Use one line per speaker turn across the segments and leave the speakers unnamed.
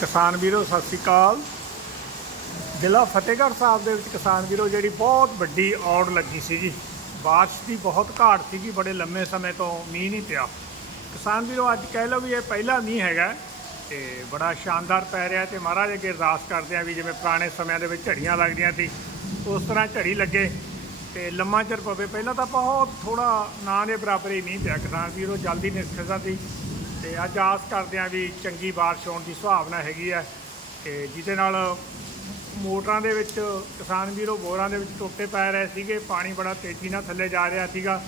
ਕਿਸਾਨ ਵੀਰੋ, ਸਤਿ ਸ੍ਰੀ ਅਕਾਲ। ਜ਼ਿਲ੍ਹਾ ਫਤਿਹਗੜ੍ਹ ਸਾਹਿਬ ਦੇ ਵਿੱਚ ਕਿਸਾਨ ਵੀਰੋ, ਜਿਹੜੀ ਬਹੁਤ ਵੱਡੀ ਔੜ ਲੱਗੀ ਸੀ ਜੀ ਬਾਰਿਸ਼ ਦੀ ਬਹੁਤ ਘਾਟ ਸੀਗੀ, ਬੜੇ ਲੰਮੇ ਸਮੇਂ ਤੋਂ ਮੀਂਹ ਨਹੀਂ ਪਿਆ। ਕਿਸਾਨ ਵੀਰੋ, ਅੱਜ ਕਹਿ ਲਓ ਵੀ ਇਹ ਪਹਿਲਾ ਮੀਂਹ ਹੈਗਾ ਤੇ ਬੜਾ ਸ਼ਾਨਦਾਰ ਪੈ ਰਿਹਾ ਤੇ ਮਹਾਰਾਜ ਅੱਗੇ ਅਰਦਾਸ ਕਰਦੇ ਆ ਵੀ ਜਿਵੇਂ ਪੁਰਾਣੇ ਸਮਿਆਂ ਦੇ ਵਿੱਚ ਝੜੀਆਂ ਲੱਗਦੀਆਂ ਸੀ, ਉਸ ਤਰ੍ਹਾਂ ਝੜੀ ਲੱਗੇ ਤੇ ਲੰਮਾ ਚਿਰ ਪਵੇ। ਪਹਿਲਾਂ ਤਾਂ ਬਹੁਤ ਥੋੜਾ ਨਾਂ ਦੇ ਬਰਾਬਰ ਹੀ ਮੀਂਹ ਪਿਆ। ਕਿਸਾਨ ਵੀਰੋ, ਜਲਦੀ ਨਿਰਖਦਾ ਸੀ ਤੇ ਅੱਜ ਆਸ ਕਰਦੇ ਆ ਵੀ ਚੰਗੀ ਬਾਰਿਸ਼ ਹੋਣ ਦੀ ਸੰਭਾਵਨਾ ਹੈਗੀ ਹੈ ਤੇ ਜਿਹਦੇ ਨਾਲ ਮੋਟਰਾਂ ਦੇ ਵਿੱਚ, ਕਿਸਾਨ ਵੀਰੋ ਬੋਰਾਂ ਦੇ ਵਿੱਚ ਟੋਟੇ ਪੈ ਰਹੇ ਸੀਗੇ, ਪਾਣੀ ਬੜਾ ਤੇਜ਼ੀ ਨਾਲ ਥੱਲੇ ਜਾ ਰਿਹਾ ਸੀਗਾ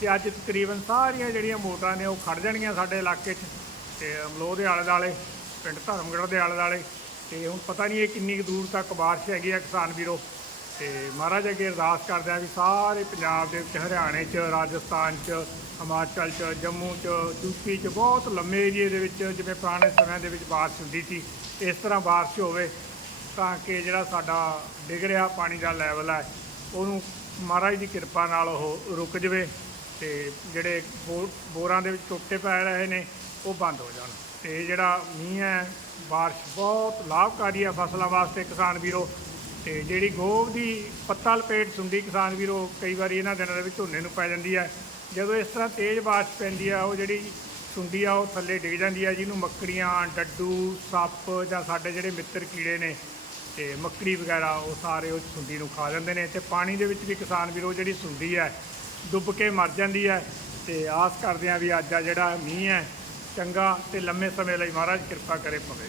ਤੇ ਅੱਜ ਤਕਰੀਬਨ ਸਾਰੀਆਂ ਜਿਹੜੀਆਂ ਮੋਟਰਾਂ ਨੇ ਉਹ ਖੜ ਜਾਣਗੀਆਂ ਸਾਡੇ ਇਲਾਕੇ 'ਚ ਤੇ ਅਮਲੋਹ ਦੇ ਆਲੇ ਦੁਆਲੇ, ਪਿੰਡ ਧਰਮਗੜ੍ਹ ਦੇ ਆਲੇ ਦੁਆਲੇ ਤੇ ਹੁਣ ਪਤਾ ਨਹੀਂ ਇਹ ਕਿੰਨੀ ਕੁ ਦੂਰ ਤੱਕ ਬਾਰਿਸ਼ ਹੈਗੀ ਆ ਕਿਸਾਨ ਵੀਰੋ। ਤੇ ਮਹਾਰਾਜ ਅੱਗੇ ਅਰਦਾਸ ਕਰਦੇ ਆ ਵੀ ਸਾਰੇ ਪੰਜਾਬ ਦੇ ਵਿੱਚ, ਹਰਿਆਣੇ 'ਚ, ਰਾਜਸਥਾਨ 'ਚ, ਹਿਮਾਚਲ 'ਚ, ਜੰਮੂ 'ਚ, ਯੂਪੀ 'ਚ ਬਹੁਤ ਲੰਮੇ ਏਰੀਏ ਦੇ ਵਿੱਚ ਜਿਵੇਂ ਪੁਰਾਣੇ ਸਮਿਆਂ ਦੇ ਵਿੱਚ ਬਾਰਿਸ਼ ਹੁੰਦੀ ਸੀ, ਇਸ ਤਰ੍ਹਾਂ ਬਾਰਿਸ਼ ਹੋਵੇ ਤਾਂ ਕਿ ਜਿਹੜਾ ਸਾਡਾ ਡਿੱਗ ਰਿਹਾ ਪਾਣੀ ਦਾ ਲੈਵਲ ਹੈ, ਉਹਨੂੰ ਮਹਾਰਾਜ ਦੀ ਕਿਰਪਾ ਨਾਲ ਉਹ ਰੁਕ ਜਵੇ ਤੇ ਜਿਹੜੇ ਬੋ- ਬੋਰਾਂ ਦੇ ਵਿੱਚ ਟੋਟੇ ਪੈ ਰਹੇ ਨੇ, ਉਹ ਬੰਦ ਹੋ ਜਾਣ। ਤੇ ਜਿਹੜਾ ਮੀਂਹ ਹੈ, ਬਾਰਿਸ਼ ਬਹੁਤ ਲਾਭਕਾਰੀ ਹੈ ਫਸਲਾਂ ਵਾਸਤੇ ਕਿਸਾਨ ਵੀਰੋ। ਤੇ ਜਿਹੜੀ ਗੋਭ ਦੀ ਪੱਤਾ ਲਪੇਟ ਸੁੰਡੀ ਕਿਸਾਨ ਵੀਰੋ, ਕਈ ਵਾਰੀ ਇਹਨਾਂ ਦਿਨਾਂ ਦੇ ਵਿੱਚ ਝੋਨੇ ਨੂੰ ਪੈ ਜਾਂਦੀ ਹੈ ਜਦੋਂ ਇਸ ਤਰ੍ਹਾਂ ਤੇਜ਼ ਬਾਰਿਸ਼ ਪੈਂਦੀ ਆ, ਉਹ ਜਿਹੜੀ ਸੁੰਡੀ ਆ, ਉਹ ਥੱਲੇ ਡਿੱਗ ਜਾਂਦੀ ਆ, ਜਿਹਨੂੰ ਮੱਕੜੀਆਂ, ਡੱਡੂ, ਸੱਪ ਜਾਂ ਸਾਡੇ ਜਿਹੜੇ ਮਿੱਤਰ ਕੀੜੇ ਨੇ ਤੇ ਮੱਕੜੀ ਵਗੈਰਾ, ਉਹ ਸਾਰੇ ਉਹ ਸੁੰਡੀ ਨੂੰ ਖਾ ਜਾਂਦੇ ਨੇ ਤੇ ਪਾਣੀ ਦੇ ਵਿੱਚ ਵੀ ਕਿਸਾਨ ਵੀਰੋ ਜਿਹੜੀ ਸੁੰਡੀ ਹੈ ਡੁੱਬ ਕੇ ਮਰ ਜਾਂਦੀ ਹੈ ਤੇ ਆਸ ਕਰਦੇ ਆ ਵੀ ਅੱਜ ਆ ਜਿਹੜਾ ਮੀਂਹ ਹੈ, ਚੰਗਾ ਤੇ ਲੰਮੇ ਸਮੇਂ ਲਈ ਮਹਾਰਾਜ ਕਿਰਪਾ ਕਰੇ ਪਵੇ।